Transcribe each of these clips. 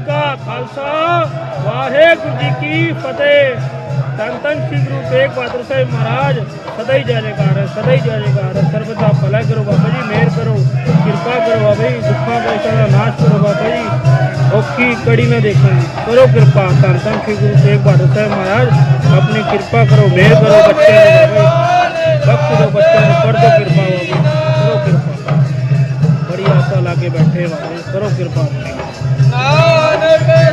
ਕਾ ਖਾਲਸਾ ਵਾਹਿਗੁਰੂ ਜੀ ਕੀ ਫਤਿਹ ਧੰਨ ਧੰਨ ਸ੍ਰੀ ਗੁਰੂ ਤੇਗ ਬਹਾਦਰ ਸਾਹਿਬ ਮਹਾਰਾਜ ਸਦਾ ਹੀ ਜੈ ਜੈਕਾਰ ਹੈ ਸਦਾ ਹੀ ਜੈ ਜੈਕਾਰ ਹੈ ਸਰਬਤ ਦਾ ਭਲਾ ਕਰੋ ਬਾਬਾ ਜੀ ਮਿਹਰ ਕਰੋ ਕਿਰਪਾ ਕਰੋ ਬਾਬਾ ਜੀ ਦੁੱਖਾਂ ਕਸ਼ਟਾਂ ਦਾ ਨਾਸ਼ ਕਰੋ ਬਾਬਾ ਜੀ ਔਖੀ ਕੜੀ ਨਾ ਦੇਖਾਂਗੇ ਕਰੋ ਕਿਰਪਾ ਧੰਨ ਧੰਨ ਸ੍ਰੀ ਗੁਰੂ ਤੇਗ ਬਹਾਦਰ ਸਾਹਿਬ ਮਹਾਰਾਜ ਆਪਣੀ ਕਿਰਪਾ ਕਰੋ ਮਿਹਰ ਕਰੋ ਬੱਚਿਆਂ ਦੇ ਬਾਬਾ ਜੀ ਬਖਸ਼ ਦਿਓ ਬੱਚਿਆਂ ਨੂੰ ਕਰ ਦਿਓ ਕਿਰਪਾ ਬਾਬਾ ਜੀ ਕਰੋ ਕਿਰਪਾ ਬੜੀ ਆਸਾ ਲਾ ਕੇ ਬੈਠੇ ਬਾਬਾ ਜੀ ਕਰੋ ਕਿਰਪਾ ਆਪਣੀ Amen.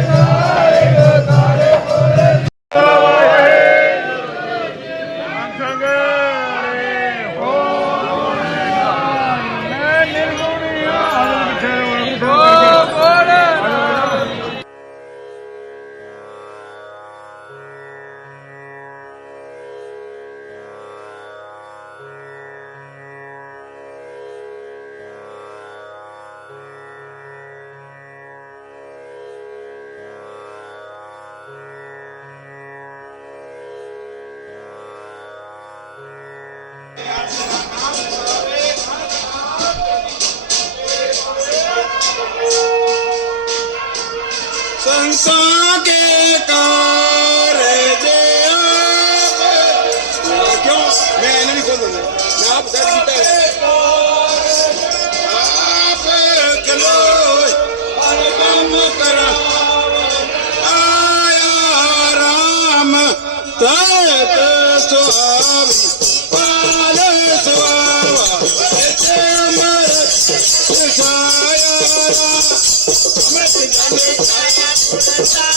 ਕੇ ਜਾਨੇ ਜੇਕਾਰ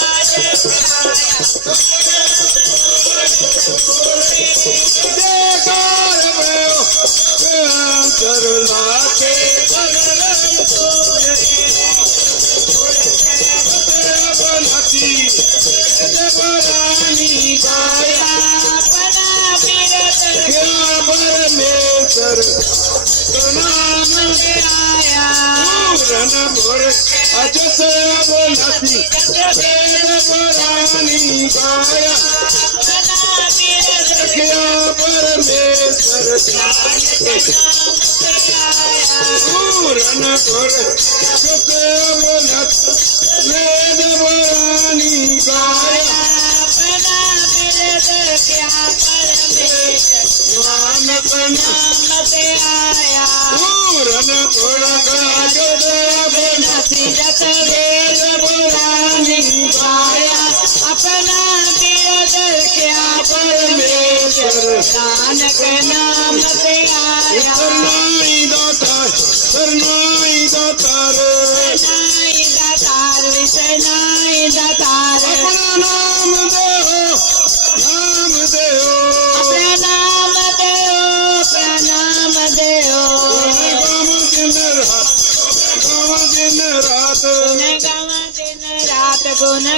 amor, amor, yo soy abuelati, pero por. Kya par me. ਨਾਮ ਤੇ ਆਇਆ ਪੂਰਨ ਪੁਰਖਾ ਜਦ ਬਿਨਸੀ ਜਤ ਵੇਦ ਪੁਰਾਣੀ ਗਾਇਆ ਆਪਣਾ ਤੀਰਥ ਕਿਆ ਪਰਮੇਸ਼ਰ ਨਾਨਕ ਨਾਮ ਤੇ ਆਇਆ ਸਰਨਾਈ ਦਾ ਤਾਰ ਸਰਨਾਈ ਦਾ ਤਾਰ ਸਰਨਾਈ ਦਾ ਤਾਰ ਵਿਸਨਾਈ ਦਾ ਤਾਰ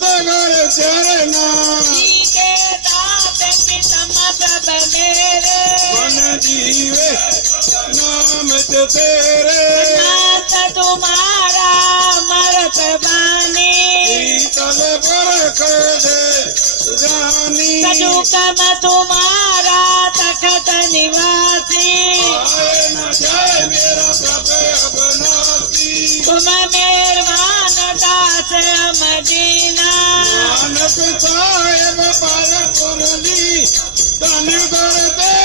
ਪਗਰ ਚਰਨਾ ਜੀਕੇ ਦਾਤੇ ਪਿਤਮ ਪ੍ਰਭ ਮੇਰੇ। ਮਨ ਜੀਵੇ ਨਾਮ ਤੇ ਤੇਰੇ। ਨਾਥ ਤੁਮਾਰਾ ਮਰਤ ਬਾਣੀ। ਤਲ ਪਰਖ ਦੇ ਜਾਨੀ। ਸਜੂ ਕਮ ਤੁਮਾਰਾ ਤਖਤ ਨਿਵਾਸੀ। ਆਏ ਨਾ ਜਾਏ ਮੇਰਾ ਪ੍ਰਭ ਅਬਨਾਸੀ। ਤੁਮ ਮੇਰਵਾਨ ਦਾਸ ਅਮਦੀਨਾ नानक साहेब पर कुरली धन गुर दे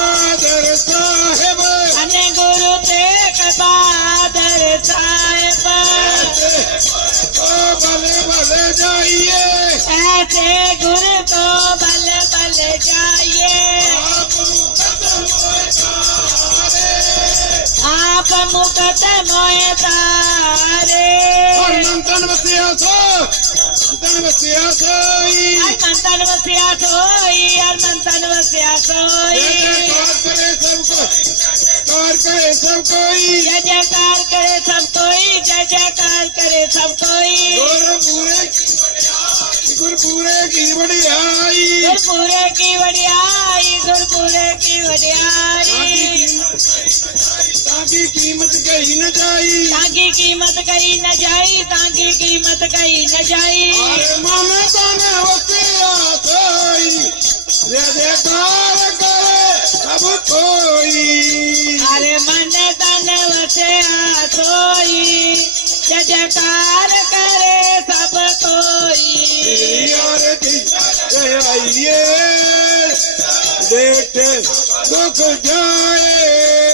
आदर साहेब अन गुरु तेग बहादुर साहेब ओ भले भले जाइए ऐसे गुरु को बल बल जाइए आप ਵਸਿਆ ਸੋਈ ਹਰ ਮਨ ਤਨ ਵਸਿਆ ਸੋਈ ਹਰ ਮਨ ਤਨ ਵਸਿਆ ਸੋਈ ਜੈ ਕਾਰ ਕਰੇ ਸਭ ਕੋਈ ਕਾਰ ਕਰੇ ਸਭ ਕੋਈ ਜੈ ਜੈ ਕਾਰ ਕਰੇ ਸਭ ਕੋਈ ਜੈ ਜੈ ਕਾਰ ਕਰੇ ਸਭ ਕੋਈ ਗੁਰ ਪੂਰੇ ਗੁਰ ਪੂਰੇ ਕੀ ਵਡਿਆਈ ਗੁਰ ਪੂਰੇ ਕੀ ਵਡਿਆਈ ਗੁਰ ਪੂਰੇ ਕੀ ਵਡਿਆਈ ਤਾਂ ਕੀਮਤ ਕਹੀ ਨਾ ਜਾਈ? ਤਾਂ ਕੀ ਕੀਮਤ ਕਹੀ ਨਾ ਜਾਈ ਆਰੇ ਮਨ ਤਨ ਵਸਿਆ ਸੋਈ ਜੇ ਜੈਕਾਰ ਕਰੇ ਸਭ ਕੋਈ ਹਰੇ ਮਨ ਤਨ ਵਸਿਆ ਸੋਈ ਜੈ ਜੈਕਾਰ ਕਰੇ ਸਭ ਤੇ ਆਈਏ ਦੇਖੇ ਜਾਏ। ਤੇਰੀ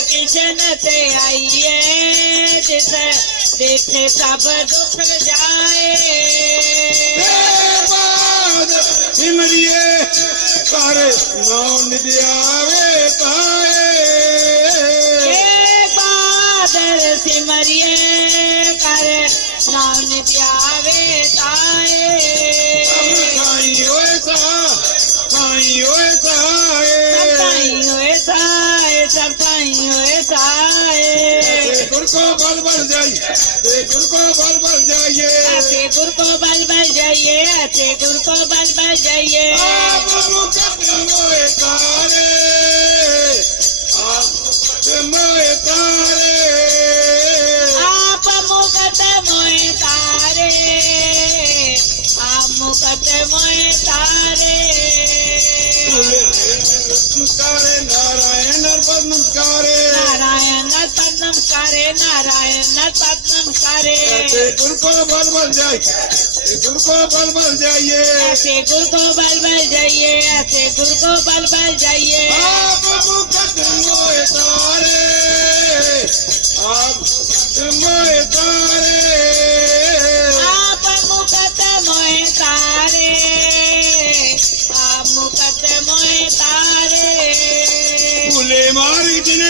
ਕਿਸ਼ਨ ਤੇ ਆਈਏ ਜਿਸ ਦੇਖੇ ਸਭ ਦੁੱਖ ਜਾਏ। ਬਾਦ ਸਿਮਰਿਏ ਕਰ ਨਾਮ ਨਿਦਿਆਵੇ ਪਾਏ ਏ ਬਾਦਰ ਸਿਮਰਿਏ ਕਰ ਨਾਮ ਨਿਤਿਆਵੇ ਤਾਏ। ਖਾਈ ਓਏ ਸਾ ਖਾਈ ਓਏ ਹੋਏ campaña de esa eh. De curco bal bal de ayer, de curco bal bal de ayer. Eh. De eh, curco bal अर्पण नमस्कारे नारायण नरपत नमस्कारे नारायण नरपत नमस्कारे ऐसे गुर को बल बल जाई ऐसे गुर को बल बल जाइए ऐसे गुर को बल बल जाइए ऐसे गुर को बल बल जाइए आप मुकत मोए तारे आप मोए तारे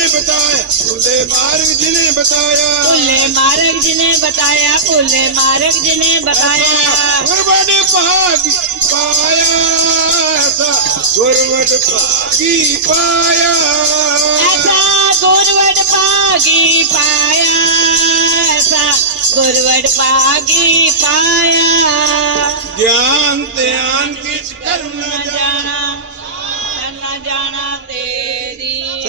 बताया पुल्ले मार्ग जी ने बताया। पुल्ले मार्ग जी ने बताया पुल्ले मार्ग जी ने बताया। गुरबट पाया था पागी पाया। अच्छा, ऐसा पागी पाया ऐसा पागी पाया। ज्ञान ध्यान किस करना जाना करना जाना।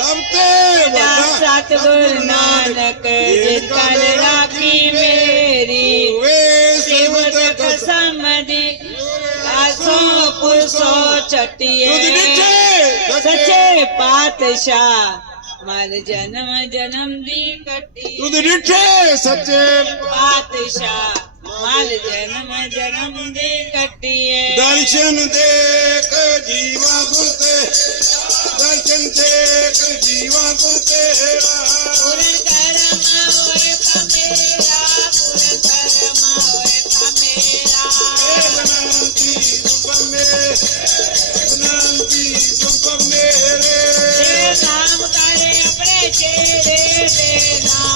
ਸਭ ਤੇ ਵੱਡਾ ਸਤਿਗੁਰ ਨਾਨਕ ਜਿਸ ਕਲ ਰਾਖੀ ਮੇਰੀ ਹੋਏ ਸਿਮਤ ਕਸਮ ਦੀ ਆਸੋ ਪੁਰਸੋ ਛਟਿਏ। ਸੱਚੇ ਪਾਤਸ਼ਾਹ ਮਨ ਜਨਮ ਜਨਮ ਦੀ ਕੱਟੀ। ਤੁਧ ਡਿਠੇ ਸੱਚੇ ਪਾਤਸ਼ਾਹ ਮਾਲ ਜਨਮ ਜਨਮ ਦੀ ਕੱਟੀਏ ਦਰਸ਼ਨ ਦੇਖ ਜੀਵਾ ਗੁਰਤੇ देख जीवा गुरते दर्शन देख जीवा गुरते पूर्ण कर्म होए का मेरा पूर्ण कर्म होए का मेरा नानकी सुख में नानकी सुख मेरे दे नाम करे अपने चेहरे दे नाम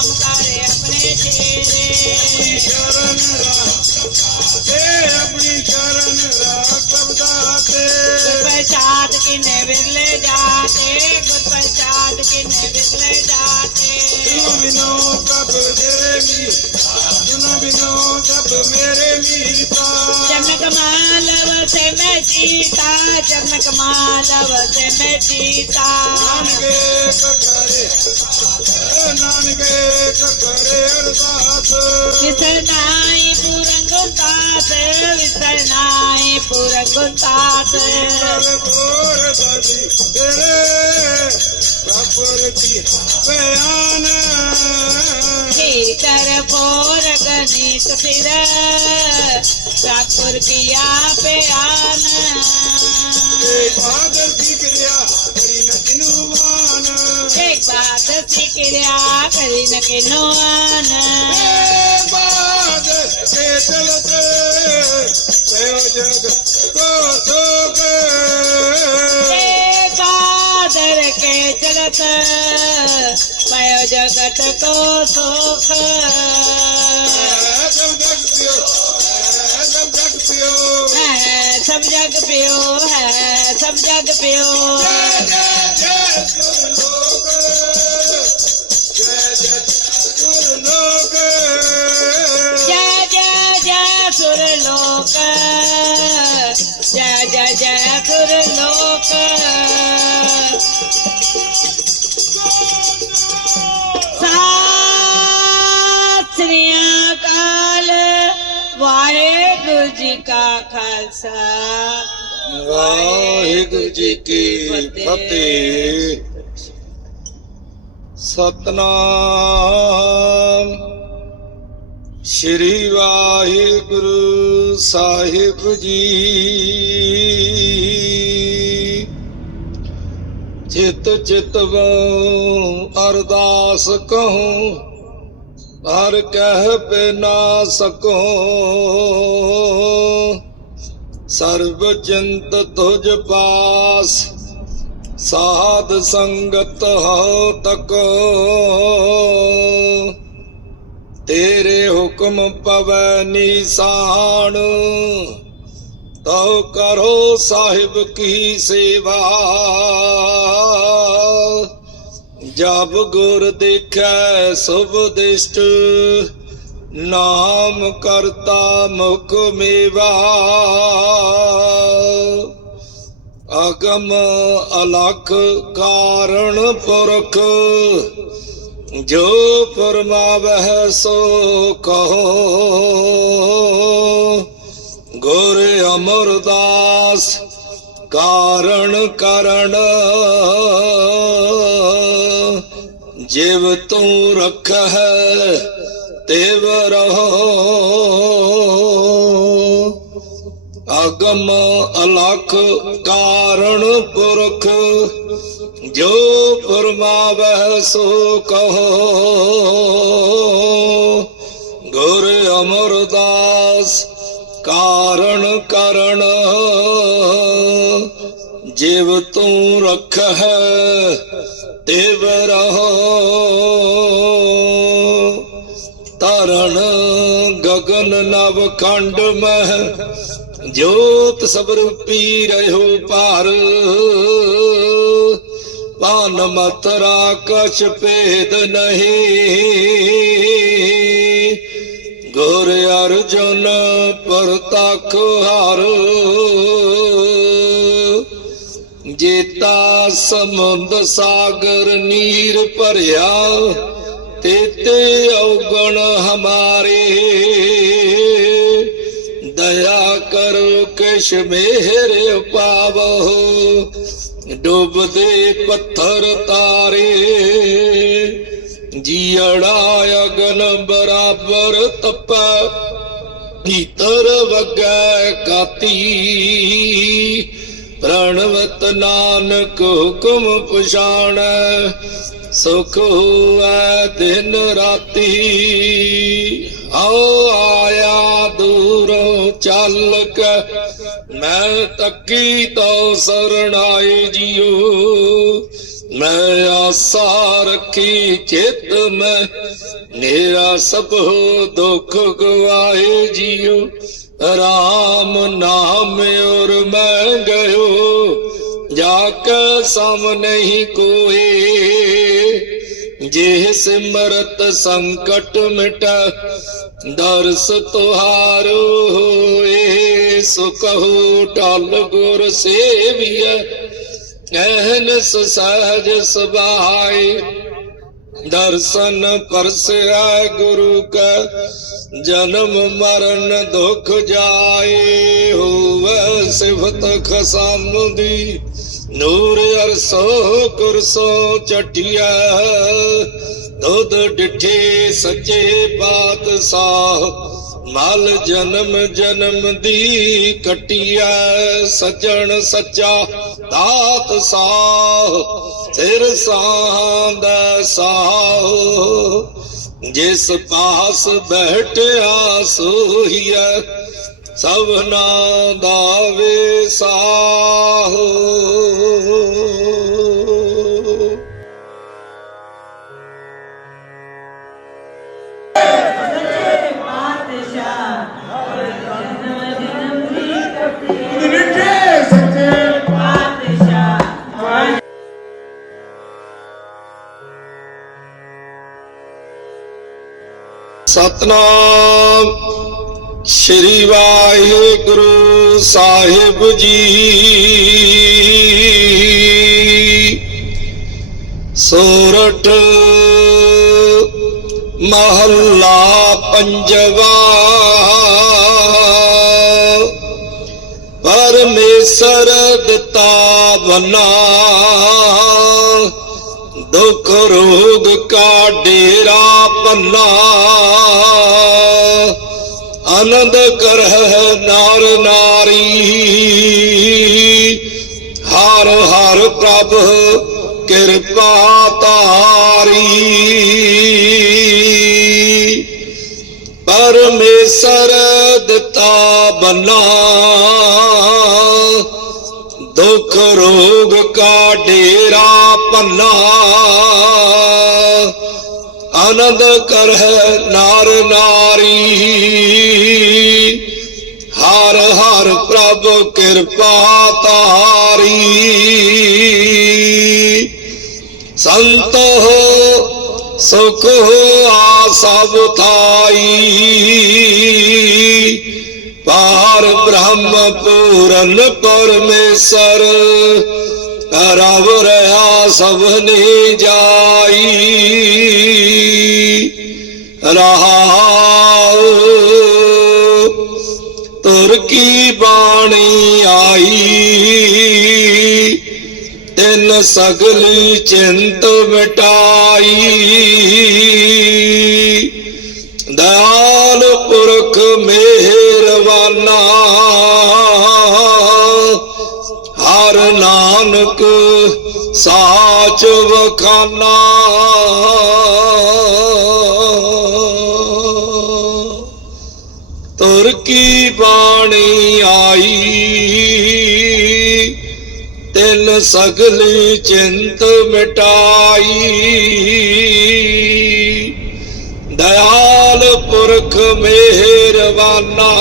जीता चमक मालव से मैं जीता नानके ककरे नानके ककरे अरदास विसरनाई पूरंगुतास विसरनाई पूरंगुतास कर भोर दर्दी तेरे कपर की बयान कर पोर गणित फिर ठाकुर पिया पे आना एक बहादुर की क्रिया करी न किनुमान एक बात सिकरिया करी न किनोन एक बहादुर के चलते भयो जग को जगत मैं जगत को सुख है। सब जग पियो है, सब जग पियो जय जय जय सुर लोक। जय जय जय सुर लोक। ਕਾ ਖਾਲਸਾ। ਵਾਹਿਗੁਰੂ ਜੀ ਕੀ ਫਤਿਹ। ਸਤਨਾਮ। ਸ਼੍ਰੀ ਵਾਹਿਗੁਰੂ ਸਾਹਿਬ ਜੀ। ਚਿਤ ਚਿਤਵ ਅਰਦਾਸ ਕਹੂੰ, ਹਰ ਕਹਿ ਪੇ ਨਾ ਸਕੋ ਸਰਬ ਚਿੰਤ ਤੁਝ ਪਾਸ, ਸਾਧ ਸੰਗਤ ਹੋ ਤਕੋ। ਤੇਰੇ ਹੁਕਮ ਪਵੈ ਨੀਸਾਨ, ਤਉ ਕਰੋ ਸਾਹਿਬ ਕੀ ਸੇਵਾ। ਜਬ ਗੁਰ ਦੇਖੈ ਸੁਭ ਦਿਸ਼ਟ ਨਾਮ ਕਰਤਾ ਮੁਖ ਮੇਵਾ। ਅਗਮ ਅਲਖ ਕਾਰਣ ਪੁਰਖ, ਜੋ ਫਰਮਾਵਹਿ ਸੋ ਕਹੋ। ਗੁਰ ਅਮਰਦਾਸ ਕਾਰਣ ਕਰਣ ਜਿਵ ਤੂੰ ਰਖਹਿ ਤਿਵ ਰਹੋ। ਅਗਮ ਅਲਖ ਕਾਰਣ ਪੁਰਖ, ਜੋ ਫਰਮਾਵਹਿ ਸੋ ਕਹੋ। ਗੁਰ ਅਮਰਦਾਸ ਕਾਰਣ ਕਰਣ ਜਿਵ ਤੂੰ ਰਖਹਿ ਤਿਵ ਰਹੋ। ਗਗਨ ਨਵ ਖੰਡ ਮਹਿ, ਜੋਤ ਸਭ ਰੂਪੀ ਰਹਿਓ ਭਾਰ। ਪਾਨ ਮਤਰਾ ਕਛ ਭੇਦ ਨਹੀਂ। ਗੁਰ ਅਰਜੁਨ ਪਰਤਖ ਹਰ। ਜੇਤਾ ਸਮੁੰਦ ਸਾਗਰ ਨੀਰ ਭਰਿਆ ਤੇਤੇ ਔਗਣ ਹਮਾਰੇ। ਕਰੋ ਮਿਹਰ ਪਾਵੋ ਡੁੱਬਦੇ ਪੱਥਰ ਤਾਰੇ। ਜੀੜਾ ਅਗਨ ਬਰਾਬਰ ਤਪੈ ਭੀਤਰ ਵਗੈ ਕਾਤੀ। ਪ੍ਰਣਵਤ ਨਾਨਕ ਹੁਕਮ ਪਛਾਣ, ਸੁਖ ਹੋਐ ਦਿਨ ਰਾਤੀ। ਆਓ ਆਇਆ ਦੂਰੋਂ ਚੱਲ ਕੇ ਮੈਂ ਤੱਕੀ ਤੋ ਸਰਣਾਈ ਜੀਓ। ਮੈਂ ਆਸਾ ਰੱਖੀ ਚਿਤ ਮੈਂ ਮੇਰਾ ਸਭ ਦੁੱਖ ਗਵਾਏ ਜੀਓ। ਰਾਮ ਨਾਮ ਔਰ ਮੈਂ ਗਇਓ, ਜਾ ਕੇ ਸਮ ਨਹੀਂ ਕੋਏ। ਜੇ ਸਿਮਰਤ ਸੰਕਟ ਮਿਟ, ਦਰਸ ਤੁਹਾਰੋ ਹੋਏ। ਸੁਕਹੁ ਟਲ ਗੁਰ ਸੇਵੀਐ, ਐਹਨਸ ਸਹਜ ਸੁਭਾਈ। ਦਰਸ਼ਨ ਪਰਸਿਆ ਗੁਰੂ ਕਾ, ਜਨਮ ਮਰਨ ਦੁਖ ਜਾਏ। ਹੋਵੇ ਸਿਫਤ ਖਸਮ ਦੀ ਨੂਰ ਅਰਸੋ ਕੁਰਸੋ ਚਟਿਆ ਦੁੱਧ ਡਿਠੇ ਸੱਚੇ ਬਾਦਸ਼ਾਹ ਮਲ ਜਨਮ ਜਨਮ ਦੀ ਕਟਿਆ, ਸਜਣ ਸੱਚਾ ਦਾਤ ਸਾਹ, ਸਿਰ ਸਾਹ ਦਾ ਸਾਹ। ਜਿਸ ਪਾਸ ਬੈਠਿਆ ਸੋਹੀਐ, ਸਭਨਾ ਦਾ ਵਿਸਾਹ ਸਤਨਾਮ। ਸ਼੍ਰੀ ਵਾਹਿਗੁਰੂ ਸਾਹਿਬ ਜੀ। ਸੋਰਠ ਮਹੱਲਾ ਪੰਜਵਾ। ਪਰਮੇਸ਼ਰ ਦਿੱਤਾ ਬਨਾ ਦੁਖ ਰੋਗ ਡੇਰਾ ਪੰਨਾ ਆਨੰਦ ਕਰਹਿ ਨਾਰ ਨਾਰੀ। ਹਰ ਹਰ ਪ੍ਰਭ ਕਿਰਪਾ ਤਾਰੀ। ਪਰਮੇਸ਼ਰ ਦਿੱਤਾ ਬੰਨਾ, ਦੁੱਖ ਰੋਗ ਕਾ ਡੇਰਾ ਪੰਨਾ ਆਨੰਦ ਕਰਹਿ ਨਾਰ ਨਾਰੀ। ਹਰ ਹਰ ਪ੍ਰਭ ਕਿਰਪਾ ਤਾਰੀ। ਸੰਤ ਹੋ, ਸੁਖ ਹੋ, ਆ ਸਭ ਥਾਈ। ਪਾਰ ਬ੍ਰਹਮ ਪੂਰਨ ਪਰਮੇਸ਼ਰ ਰਵ ਰਹਾ ਸਭ ਨੇ ਜਾਈ। ਰਹਾਉ, ਤੁਰ ਕੀ ਬਾਣੀ ਆਈ? ਤਿੰਨ ਸਗਲੀ ਚਿੰਤ ਮਿਟਾਈ। ਦਇਆਲ ਪੁਰਖ ਮਿਹਰਬਾਨਾ ਹਰ ਨਾਨਕ ਸਾਚ ਵਖਾਨਾ। ਤੁਰ ਕੀ ਬਾਣੀ ਆਈ, ਤਿਲ ਸਗਲੀ ਚਿੰਤ ਮਿਟਾਈ। ਦਇਆਲ ਪੁਰਖ ਮਿਹਰਬਾਨਾ।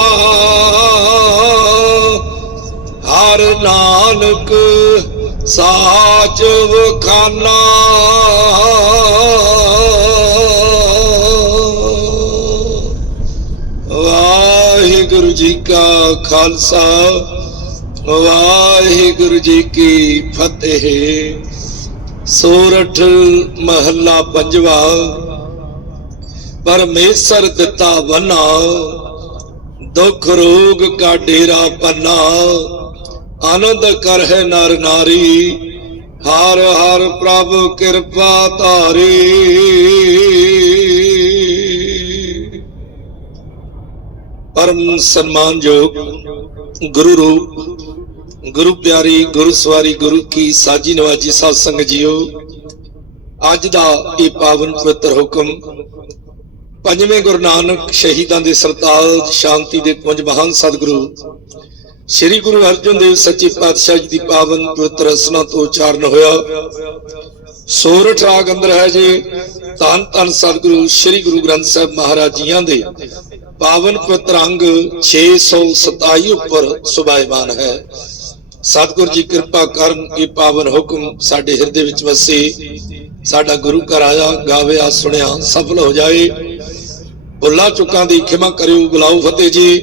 ਹਰ ਨਾਨਕ ਸਾਚ ਵਖਾਨਾ। ਵਾਹਿਗੁਰੂ ਜੀ ਕਾ ਖਾਲਸਾ, ਵਾਹਿਗੁਰੂ ਜੀ ਕੀ ਫਤਿਹ। ਸੋਰਠ ਮਹੱਲਾ ਪੰਜਵਾ, ਪਰਮੇਸ਼ਰ ਦਿੱਤਾ ਵਨਾ ਦੁੱਖ ਰੋਗ ਕਾ ਡੇਰਾ ਪੰਨਾ। ਆਨੰਦ ਕਰਹਿ ਨਰ ਨਾਰੀ, ਹਰ ਹਰ ਪ੍ਰਭ ਕਿਰਪਾ ਧਾਰੀ। ਪਰਮ ਸਨਮਾਨਯੋਗ ਗੁਰੂ ਰੂਪ, ਗੁਰੂ ਪਿਆਰੀ, ਗੁਰੂ ਸਵਾਰੀ, ਗੁਰੂ ਕੀ ਸਾਜੀ ਨਵਾਜੀ ਸਾਧ ਸੰਗਤ ਜੀਓ, ਅੱਜ ਦਾ ਇਹ ਪਾਵਨ ਪਵਿੱਤਰ ਹੁਕਮ ਪੰਜਵੇਂ ਗੁਰੂ ਨਾਨਕ ਸ਼ਹੀਦਾਂ ਦੇ ਸਰਤਾਜ, ਸ਼ਾਂਤੀ ਦੇ ਪੁੰਜ ਮਹਾਨ ਸਤਿਗੁਰੂ ਸ੍ਰੀ ਗੁਰੂ ਅਰਜਨ ਦੇਵ ਸੱਚੇ ਪਾਤਸ਼ਾਹ ਜੀ ਦੀ ਪਾਵਨ ਪਵਿੱਤਰ ਰਸਨਾ ਤੋਂ ਉਚਾਰਨ ਹੋਇਆ। ਸੋਰਠ ਰਾਗ ਅੰਦਰ ਹੈ ਜੀ। ਧੰਨ ਧੰਨ ਸਤਿਗੁਰੂ ਸ੍ਰੀ ਗੁਰੂ ਗ੍ਰੰਥ ਸਾਹਿਬ ਮਹਾਰਾਜ ਜੀਆਂ ਦੇ। ਪਾਵਨ ਪਵਿੱਤਰ ਅੰਗ 627 ਉੱਪਰ ਸੁਭਾਇਮਾਨ ਹੈ। ਸਤਿਗੁਰ ਜੀ ਕਿਰਪਾ ਕਰਨ ਇਹ ਪਾਵਨ ਹੁਕਮ ਸਾਡੇ ਹਿਰਦੇ ਵਿੱਚ ਵਸੇ। ਸਾਡਾ ਗੁਰੂ ਘਰ ਆਇਆ, ਗਾਵਿਆ, ਸੁਣਿਆ, ਸਫਲ ਹੋ ਜਾਏ। ਭੁੱਲਾਂ ਚੁੱਕਾਂ ਦੀ ਖਿਮਾ ਕਰਿਓ, ਬੁਲਾਓ ਫਤਿਹ ਜੀ।